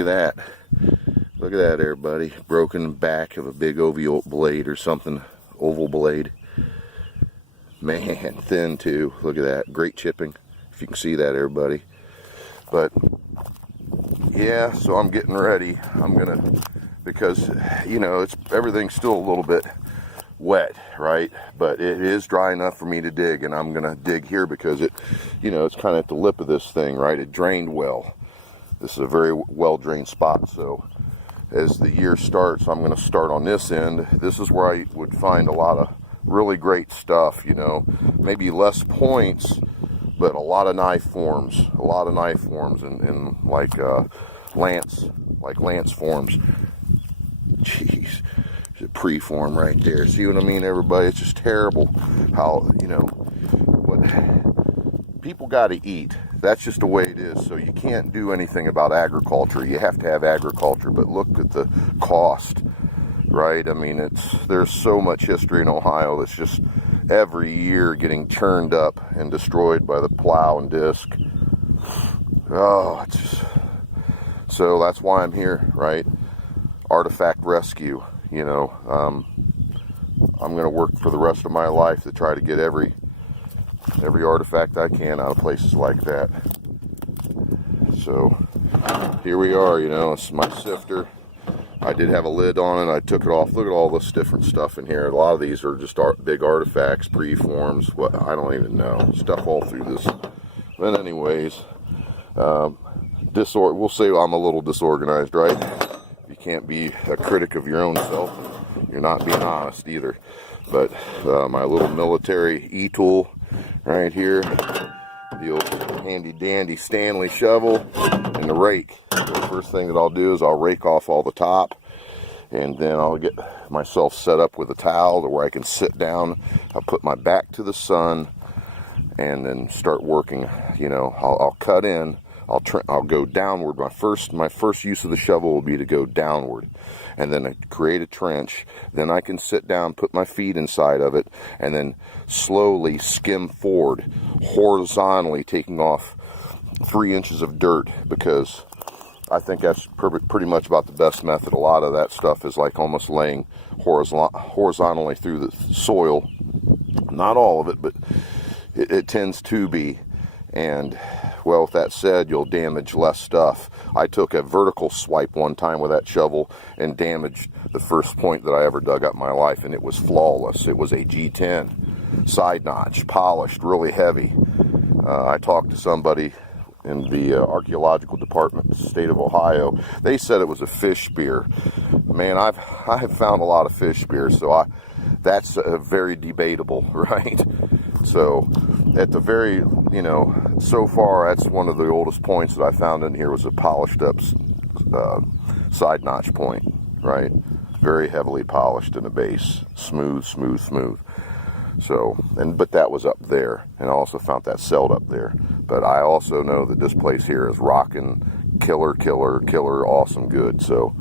Look at that. Look at that, everybody. Broken back of a big oval blade or something. Oval blade. Man, thin too. Look at that. Great chipping. If you can see that, everybody. But yeah, so I'm getting ready. I'm gonna, because you know, everything's still a little bit wet, right? But it is dry enough for me to dig, and I'm gonna dig here because it, you know, it's kind of at the lip of this thing, right? It drained well. This is a very well drained spot. So as the year starts, I'm gonna start on this end. This is where I would find a lot of really great stuff, you know, maybe less points, but a lot of knife forms, and like lance forms. Jeez, there's a pre-form right there. See what I mean, everybody? It's just terrible how, you know, what people got to eat. That's just the way it is. So you can't do anything about agriculture. You have to have agriculture, but look at the cost, right? I mean, there's so much history in Ohio that's just every year getting churned up and destroyed by the plow and disc. Oh, so that's why I'm here, right? Artifact rescue, you know. I'm going to work for the rest of my life to try to get every artifact I can out of places like that. So here we are, you know. It's my sifter. I did have a lid on it. I took it off. Look at all this different stuff in here. A lot of these are just big artifacts, preforms, what, I don't even know. Stuff all through this. But anyways, we'll say I'm a little disorganized, right? You can't be a critic of your own self. You're not being honest either. But my little military e-tool right here. The old handy dandy Stanley shovel and the rake. The first thing that I'll do is I'll rake off all the top, and then I'll get myself set up with a towel to where I can sit down. I'll put my back to the sun and then start working. You know, I'll cut in. I'll go downward. My first use of the shovel will be to go downward, and then create a trench. Then I can sit down, put my feet inside of it, and then slowly skim forward, horizontally taking off 3 inches of dirt, because I think that's pretty much about the best method. A lot of that stuff is like almost laying horizontally through the soil. Not all of it, but it tends to be. And well, with that said, you'll damage less stuff. I took a vertical swipe one time with that shovel and damaged the first point that I ever dug up in my life, and it was flawless. It was a G10 side notch, polished, really heavy. I talked to somebody in the archaeological department, state of Ohio. They said it was a fish spear. Man, I have found a lot of fish spears, so that's very debatable, right? So at the very, you know, so far that's one of the oldest points that I found in here was a polished up side notch point, right? Very heavily polished in the base, smooth. So, but that was up there, and I also found that celled up there. But I also know that this place here is rocking killer, awesome good. So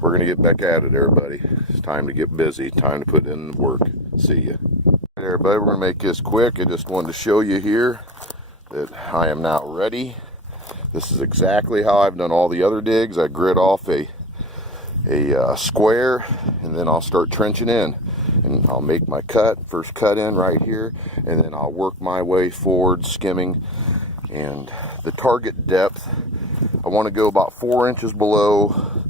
we're gonna get back at it, everybody. It's time to get busy, time to put in the work. See ya. Right, everybody, we're gonna make this quick. I just wanted to show you here that I am now ready. This is exactly how I've done all the other digs. I grid off a square, and then I'll start trenching in, and I'll make my first cut in right here, and then I'll work my way forward, skimming. And the target depth, I want to go about 4 inches below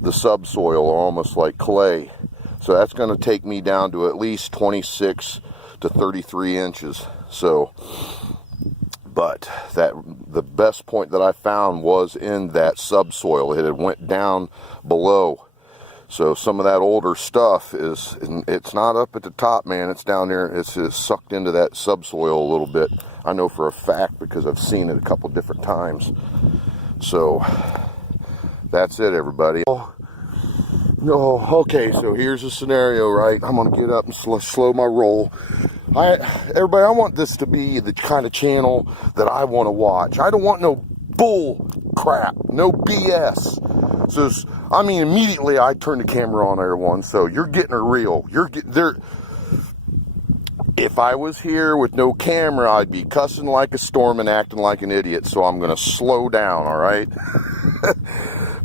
the subsoil, almost like clay. So that's going to take me down to at least 26 to 33 inches. So, but the best point that I found was in that subsoil. It had went down below. So some of that older stuff it's not up at the top, man. It's down there. It's just sucked into that subsoil a little bit. I know for a fact because I've seen it a couple different times. So that's it, everybody. Okay, so here's the scenario, right? I'm gonna get up and slow my roll. Everybody, I want this to be the kind of channel that I want to watch. I don't want no bull crap, no BS. So, I mean, immediately I turn the camera on, everyone. So you're getting it real. You're getting there. If I was here with no camera, I'd be cussing like a storm and acting like an idiot. So I'm gonna slow down, all right?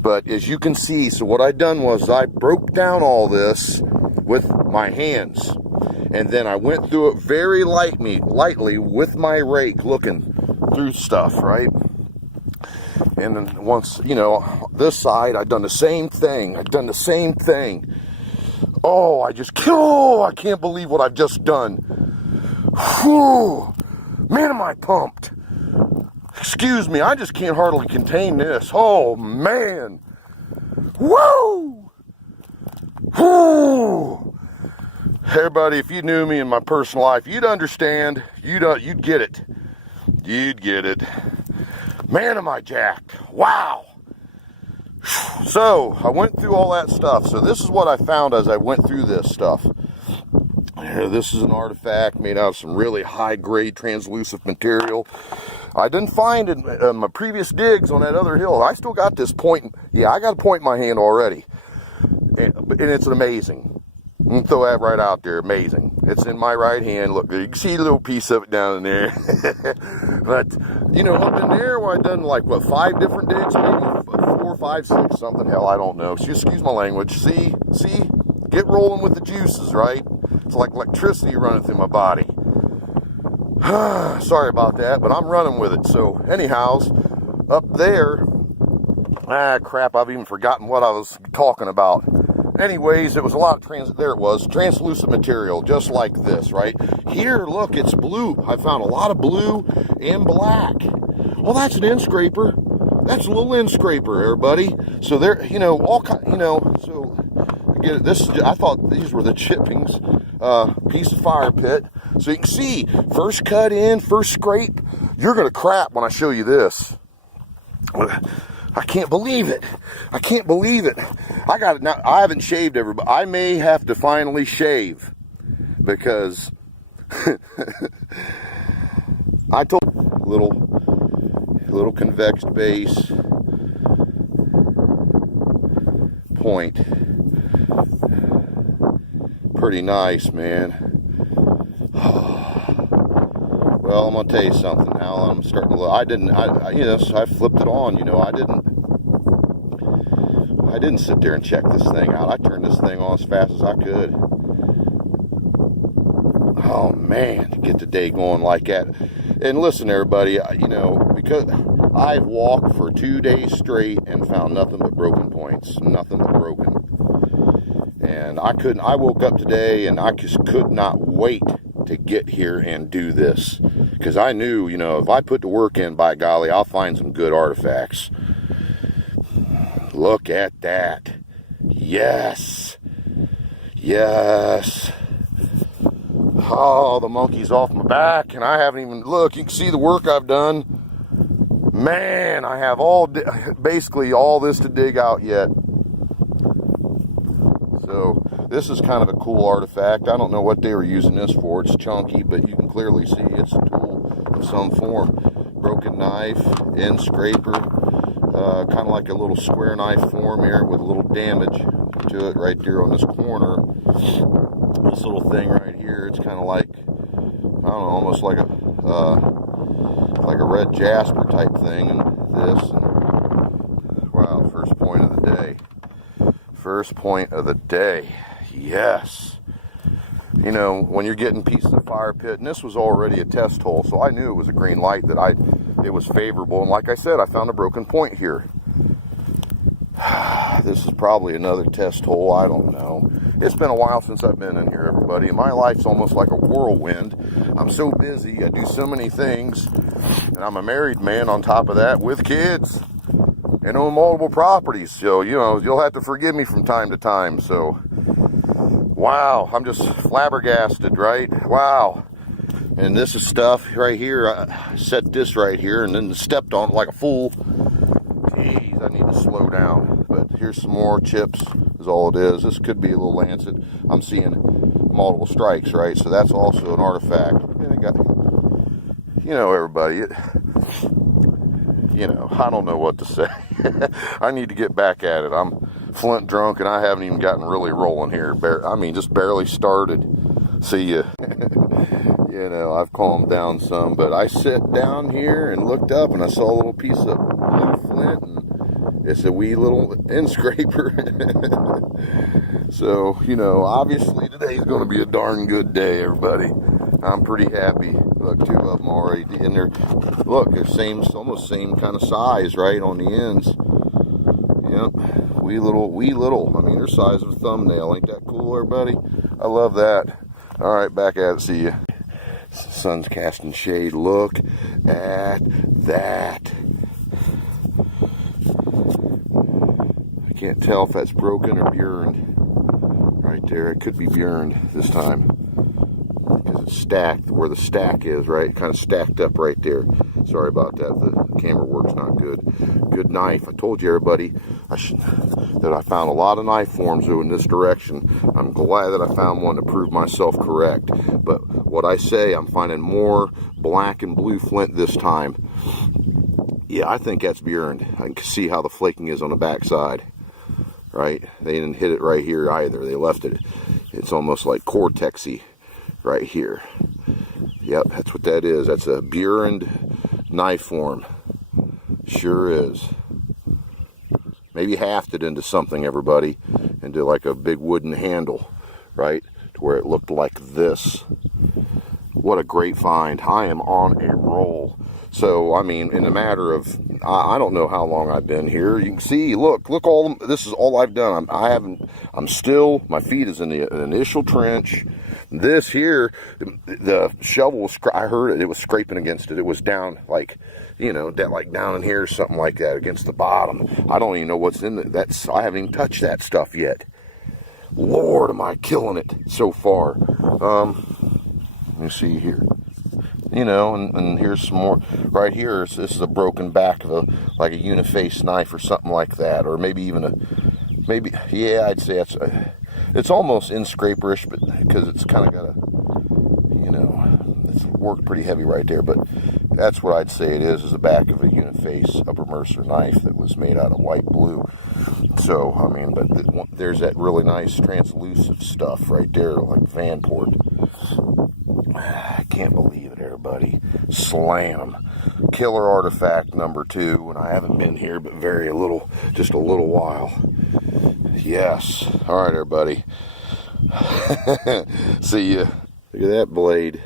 But as you can see, so what I done was I broke down all this with my hands. And then I went through it very lightly with my rake, looking through stuff, right? And then once, you know, this side, I've done the same thing. Oh, I can't believe what I've just done. Whew. Man, am I pumped. Excuse me, I just can't hardly contain this. Oh, man. Woo! Woo! Everybody, if you knew me in my personal life, you'd understand. You'd get it. You'd get it. Man, am I jacked. Wow. So, I went through all that stuff. So, this is what I found as I went through this stuff. This is an artifact made out of some really high-grade translucent material. I didn't find it in my previous digs on that other hill. I still got this point. Yeah, I got a point in my hand already. And it's amazing. I'm throw that right out there. Amazing. It's in my right hand. Look, you can see a little piece of it down in there. But, you know, up in there where I've done like, what, 5 different digs? Maybe 4, 5, 6, something. Hell, I don't know. Excuse my language. See? Get rolling with the juices, right? It's like electricity running through my body. Sorry about that, but I'm running with it. So, anyhows, up there, crap, I've even forgotten what I was talking about. Anyways, it was a lot of translucent material, just like this, right? Here, look, it's blue. I found a lot of blue and black. Well, that's an end scraper. That's a little end scraper, everybody. So there, you know, so again, I thought these were the chippings, piece of fire pit. So you can see, first cut in, first scrape. You're gonna crap when I show you this. I can't believe it. I got it now. I haven't shaved everybody. I may have to finally shave because I told little convex base point. Pretty nice, man. Well, I'm gonna tell you something. Now I'm starting to look. I flipped it on. You know, I didn't sit there and check this thing out. I turned this thing on as fast as I could. Oh man, to get the day going like that. And listen, everybody, you know, because I've walked for 2 days straight and found nothing but broken points, nothing but broken. And I woke up today and I just could not wait to get here and do this. Because I knew, you know, if I put the work in, by golly, I'll find some good artifacts. Look at that. Yes. Oh, the monkey's off my back, and I haven't even, look, you can see the work I've done. Man, I have basically all this to dig out yet. So, this is kind of a cool artifact. I don't know what they were using this for. It's chunky, but you can clearly see it's a tool of some form. Broken knife, end scraper, kind of like a little square knife form here with a little damage to it right there on this corner. This little thing right here, it's kind of like, I don't know, almost like a red jasper type thing. And this, and wow, first point of the day. First point of the day. Yes. You know, when you're getting pieces of fire pit, and this was already a test hole, so I knew it was a green light, that it was favorable. And like I said, I found a broken point here. This is probably another test hole. I don't know. It's been a while since I've been in here, everybody. My life's almost like a whirlwind. I'm so busy. I do so many things. And I'm a married man on top of that with kids. And own multiple properties. So, you know, you'll have to forgive me from time to time. So, wow. I'm just flabbergasted, right? Wow. And this is stuff right here. I set this right here and then stepped on it like a fool. Jeez, I need to slow down. But here's some more chips, is all it is. This could be a little lancet. I'm seeing multiple strikes, right? So that's also an artifact. And it got, you know, everybody, you know, I don't know what to say. I need to get back at it. I'm flint drunk and I haven't even gotten really rolling here. Just barely started. See ya. You know, I've calmed down some, but I sat down here and looked up and I saw a little piece of blue flint, It's a wee little end scraper. So, you know, obviously today's going to be a darn good day, everybody. I'm pretty happy. Look, 2 of them already in there. Look, they're almost same kind of size, right, on the ends. Yep, wee little. I mean, they're size of a thumbnail. Ain't that cool, everybody? I love that. All right, back at it. See ya. Sun's casting shade. Look at that. I can't tell if that's broken or burned. Right there, it could be burned this time because it's stacked where the stack is, right? Kind of stacked up right there. Sorry about that. The camera work's not good. Good knife. I told you, everybody, that I found a lot of knife forms in this direction. I'm glad that I found one to prove myself correct. But what I say, I'm finding more black and blue flint this time. Yeah, I think that's burned. I can see how the flaking is on the back side. Right? They didn't hit it right here either. They left it. It's almost like cortexy right here. Yep, that's what that is. That's a burned knife form. Sure is. Maybe halved it into something, everybody, into like a big wooden handle, right? To where it looked like this. What a great find. I am on a roll. So, I mean, in a matter of, I don't know how long I've been here. You can see, look, this is all I've done. I'm still, my feet is in the initial trench. This here, the shovel was, I heard it was scraping against it. It was down, like, you know, like down in here or something like that against the bottom. I don't even know what's in it. I haven't even touched that stuff yet. Lord, am I killing it so far. Let me see here. You know, and here's some more. Right here, this is a broken back of like a uniface knife or something like that. Or maybe even yeah, I'd say it's almost in scraperish, but because it's kind of got you know, it's worked pretty heavy right there. But that's what I'd say it is the back of a uniface Upper Mercer knife that was made out of white blue. So, I mean, but there's that really nice translucent stuff right there, like Vanport. I can't believe it, everybody. Slam. Killer artifact number 2, and I haven't been here but just a little while. Yes. All right, everybody. See ya. Look at that blade.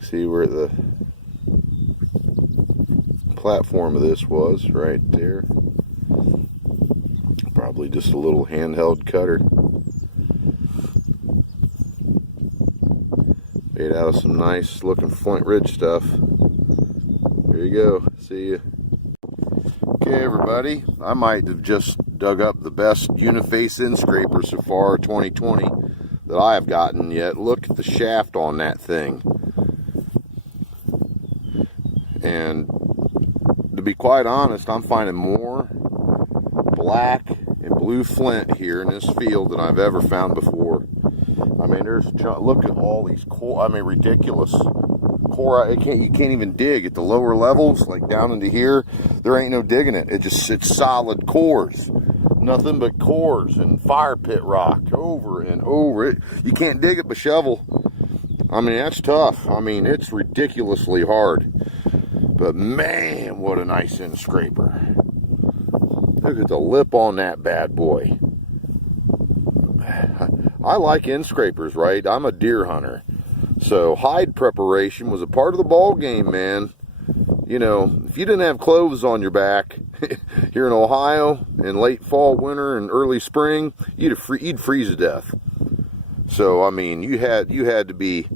See where the platform of this was, right there. Probably just a little handheld cutter. Made out of some nice looking Flint Ridge stuff. There you go. See ya. Okay, everybody. I might have just dug up the best uniface end scraper so far 2020 that I have gotten yet. Look at the shaft on that thing. And to be quite honest, I'm finding more black and blue flint here in this field than I've ever found before. I mean, look at all these core. I mean, ridiculous core. You can't even dig at the lower levels, like down into here. There ain't no digging it. It's solid cores, nothing but cores and fire pit rock over and over it. You can't dig it with a shovel. I mean, that's tough. I mean, it's ridiculously hard. But man, what a nice end scraper! Look at the lip on that bad boy. I like end scrapers, right? I'm a deer hunter. So hide preparation was a part of the ball game, man. You know, if you didn't have clothes on your back here in Ohio in late fall, winter, and early spring, you'd freeze to death. So, I mean, you had to be,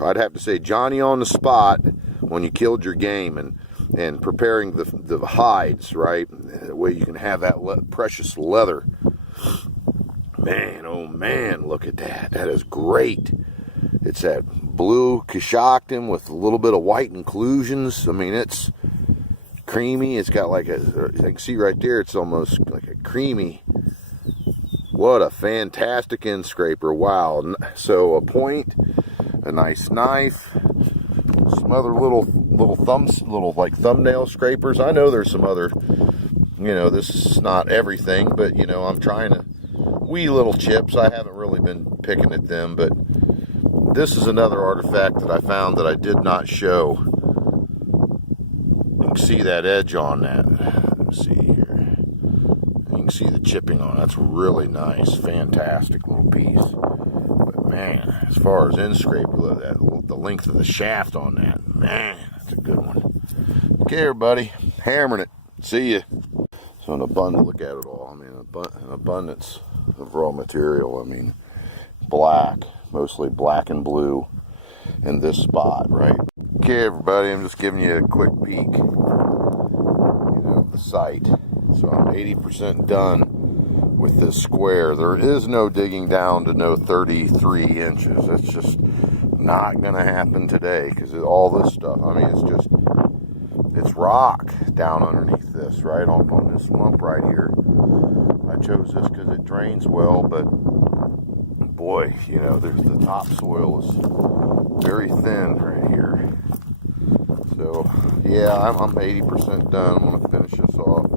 I'd have to say, Johnny on the spot when you killed your game and preparing the hides, right? That way you can have that precious leather. Man, oh man, look at that. That is great. It's that blue Coshocton with a little bit of white inclusions. I mean, it's creamy. It's got like I can see right there, it's almost like a creamy. What a fantastic end scraper. Wow. So a point, a nice knife, some other little like thumbnail scrapers. I know there's some other, you know, this is not everything, but you know, I'm trying to wee little chips. I haven't really been picking at them, but this is another artifact that I found that I did not show. can see that edge on that. Let's see here. You can see the chipping on it. That's really nice, fantastic little piece. But man, as far as end scrape, look at that, the length of the shaft on that. Man, that's a good one. Okay, everybody, hammering it. See ya. So an abundance, look at it all. I mean, an abundance of raw material. I mean, black, mostly black and blue in this spot, right? Okay, everybody, I'm just giving you a quick peek, of the site. So I'm 80% done with this square. There is no digging down to no 33 inches. That's just not going to happen today because all this stuff, I mean, it's rock down underneath this, right? On this lump right here. I chose this because it drains well, but boy, there's the topsoil is very thin right here. So yeah, I'm 80% done. I'm going to finish this off.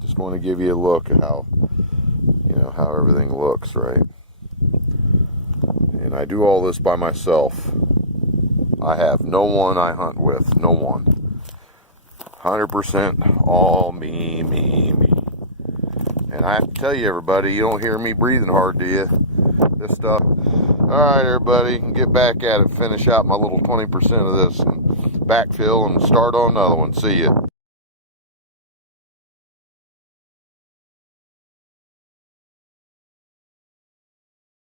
Just want to give you a look at how everything looks, right? And I do all this by myself. I have no one I hunt with, no one. 100% all me. And I have to tell you, everybody, you don't hear me breathing hard, do you? This stuff. Alright, everybody, get back at it, finish out my little 20% of this, and backfill and start on another one. See ya.